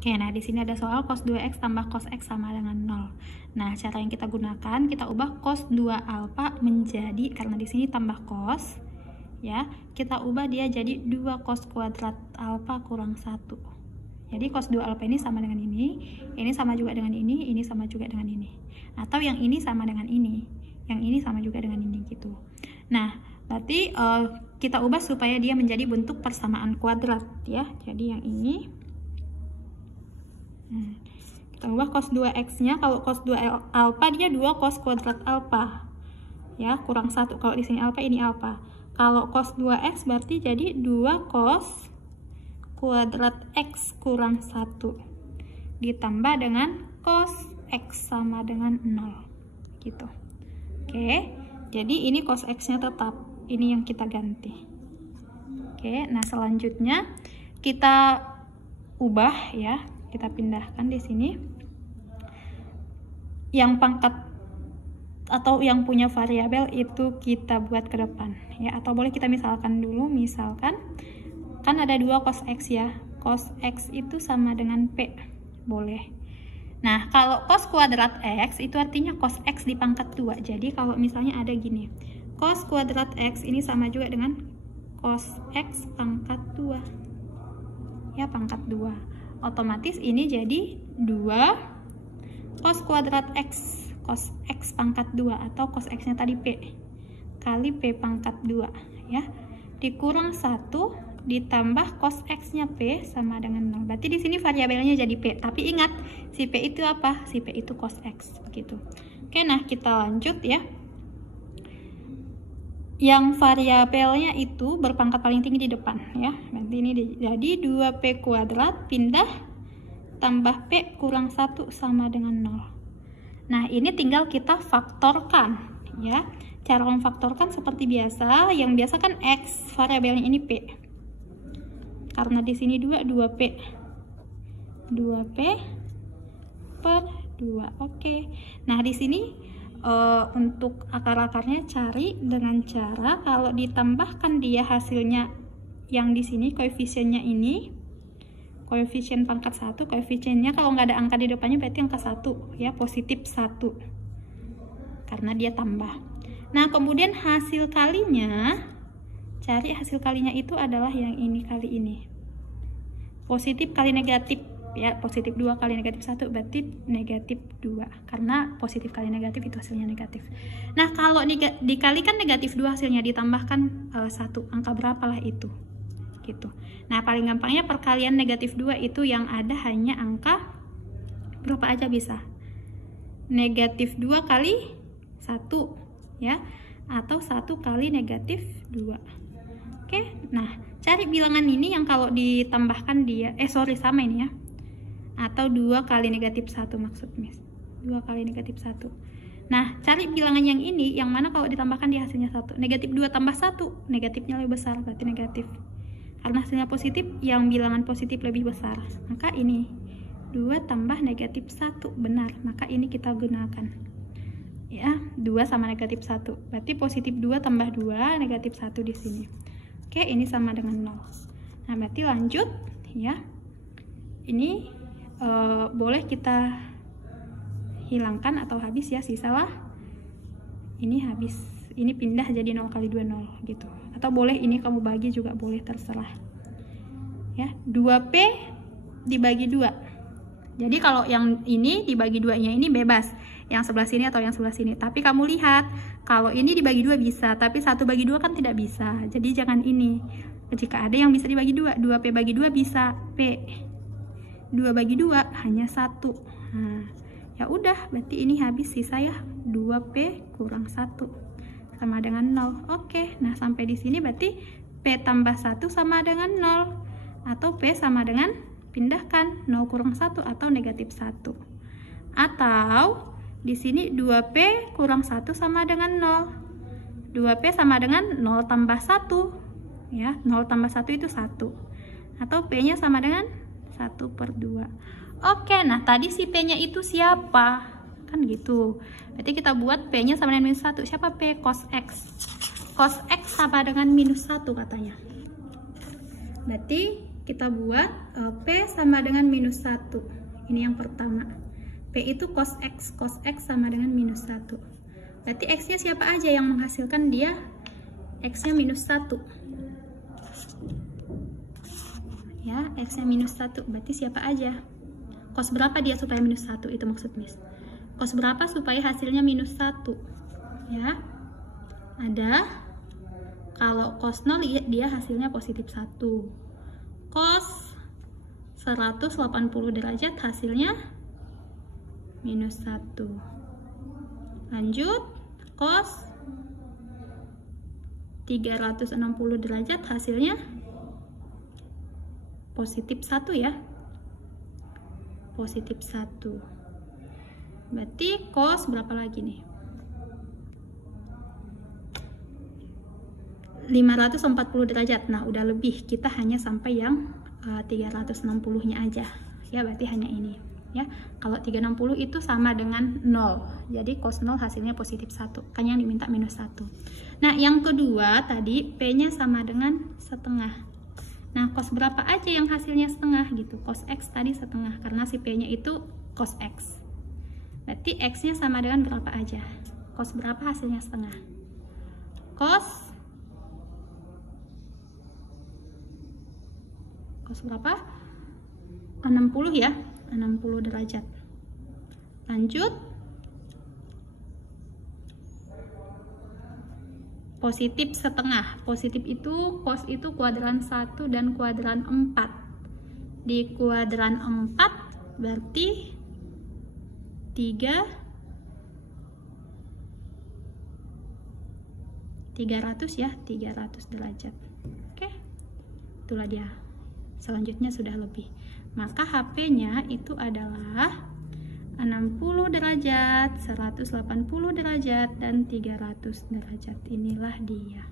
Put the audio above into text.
Oke, nah di sini ada soal cos 2x tambah cos x sama dengan 0. Nah, cara yang kita gunakan, kita ubah cos 2 alfa menjadi, karena di sini tambah cos, ya, kita ubah dia jadi 2 cos kuadrat alfa kurang 1. Jadi cos 2 alfa ini sama dengan ini sama juga dengan ini sama juga dengan ini. Atau yang ini sama dengan ini, yang ini sama juga dengan ini gitu. Nah, berarti kita ubah supaya dia menjadi bentuk persamaan kuadrat ya. Jadi yang ini kita ubah cos 2x nya, kalau cos 2 alfa dia 2 cos kuadrat alfa ya, kurang 1. Kalau di sini alfa, ini alfa. Kalau cos 2x berarti jadi 2 cos kuadrat x kurang 1 ditambah dengan cos x sama dengan 0 gitu. Oke, jadi ini cos x nya tetap, ini yang kita ganti. Oke, nah selanjutnya kita ubah ya, kita pindahkan di sini yang pangkat atau yang punya variabel itu kita buat ke depan ya, atau boleh kita misalkan dulu. Misalkan kan ada 2 cos x ya, cos x itu sama dengan p, boleh. Nah, kalau cos kuadrat x itu artinya cos x di pangkat 2. Jadi kalau misalnya ada gini, cos kuadrat x ini sama juga dengan cos x pangkat 2 ya, pangkat 2. Otomatis ini jadi 2 cos kuadrat x, cos x pangkat 2, atau cos x nya tadi p kali p pangkat 2 ya, dikurang 1 ditambah cos x nya p sama dengan 0. Berarti di sini variabelnya jadi p, tapi ingat si p itu apa? Si p itu cos x begitu. Oke, nah kita lanjut ya. Yang variabelnya itu berpangkat paling tinggi di depan ya. Nanti ini jadi 2p kuadrat pindah tambah p kurang 1 sama dengan 0. Nah, ini tinggal kita faktorkan ya. Cara memfaktorkan seperti biasa, yang biasa kan x, variabelnya ini p. Karena di sini 2p. 2p per 2. Oke. Nah, di sini untuk akar-akarnya cari dengan cara kalau ditambahkan dia hasilnya yang di sini, koefisiennya ini, koefisien pangkat 1, koefisiennya kalau nggak ada angka di depannya berarti angka 1 ya, positif 1 karena dia tambah. Nah, kemudian hasil kalinya, cari hasil kalinya itu adalah yang ini kali ini, positif kali negatif ya, positif 2 kali negatif 1 berarti negatif 2, karena positif kali negatif itu hasilnya negatif. Nah, kalau dikalikan negatif 2 hasilnya ditambahkan 1, angka berapalah itu gitu. Nah, paling gampangnya perkalian negatif 2 itu yang ada hanya angka berapa aja bisa, negatif 2 kali 1 ya, atau 1 kali negatif 2. Oke, nah cari bilangan ini yang kalau ditambahkan dia sama ini ya, atau 2 kali negatif 1 maksudnya, 2 kali negatif 1. Nah, cari bilangan yang ini, yang mana kalau ditambahkan dia hasilnya 1. Negatif 2 tambah 1, negatifnya lebih besar, berarti negatif. Karena hasilnya positif, yang bilangan positif lebih besar. Maka ini, 2 tambah negatif 1, benar. Maka ini kita gunakan. Ya, 2 sama negatif 1. Berarti positif 2 tambah 2, negatif 1 di sini. Oke, ini sama dengan 0. Nah, berarti lanjut, ya. Ini boleh kita hilangkan atau habis ya, sisalah ini habis, ini pindah jadi 0 kali 2 0 gitu, atau boleh ini kamu bagi juga boleh, terserah ya. 2p dibagi 2, jadi kalau yang ini dibagi 2 nya ini bebas, yang sebelah sini atau yang sebelah sini, tapi kamu lihat kalau ini dibagi 2 bisa, tapi 1 bagi 2 kan tidak bisa, jadi jangan ini. Jika ada yang bisa dibagi 2, 2p bagi 2 bisa p, 2 bagi 2 hanya 1. Nah, ya udah, berarti ini habis, sisa ya 2p kurang 1 sama dengan 0. Oke, nah sampai di sini berarti p tambah 1 sama dengan 0, atau p sama dengan, pindahkan 0 kurang 1 atau negatif 1. Atau di sini 2p kurang 1 sama dengan 0. 2p sama dengan 0 tambah 1 ya, 0 tambah 1 itu 1, atau p nya sama dengan 1/2. Oke, nah tadi si p nya itu siapa? Kan gitu. Berarti kita buat p nya sama dengan -1. Siapa p? Cos x. Cos x sama dengan -1 katanya. Berarti kita buat P sama dengan minus 1. Ini yang pertama. P itu cos X sama dengan minus 1. Berarti X-nya siapa aja yang menghasilkan dia? X-nya minus 1. Ya, X-nya minus 1. Berarti siapa aja? Cos berapa dia supaya minus 1? Itu maksud Miss. Cos berapa supaya hasilnya minus 1? Ya. Ada. Kalau cos 0 dia hasilnya positif 1. Cos 180 derajat hasilnya minus 1. Lanjut, cos 360 derajat hasilnya positif 1 ya. Positif 1. Berarti cos berapa lagi nih? 540 derajat. Nah, udah lebih. Kita hanya sampai yang 360-nya aja. Ya, berarti hanya ini. Ya, kalau 360 itu sama dengan 0. Jadi cos 0 hasilnya positif 1. Kan yang diminta minus 1. Nah, yang kedua tadi P-nya sama dengan setengah. Nah, cos berapa aja yang hasilnya setengah gitu. Cos X tadi setengah karena si P-nya itu cos X. Berarti X-nya sama dengan berapa aja? Cos berapa hasilnya setengah? Cos berapa? 60 ya. 60 derajat. Lanjut. Positif setengah. Positif itu cos itu kuadran 1 dan kuadran 4. Di kuadran 4 berarti 300 ya, 300 derajat. Oke. Itulah dia. Selanjutnya sudah lebih. Maka HP-nya itu adalah 60 derajat, 180 derajat, dan 300 derajat. Inilah dia.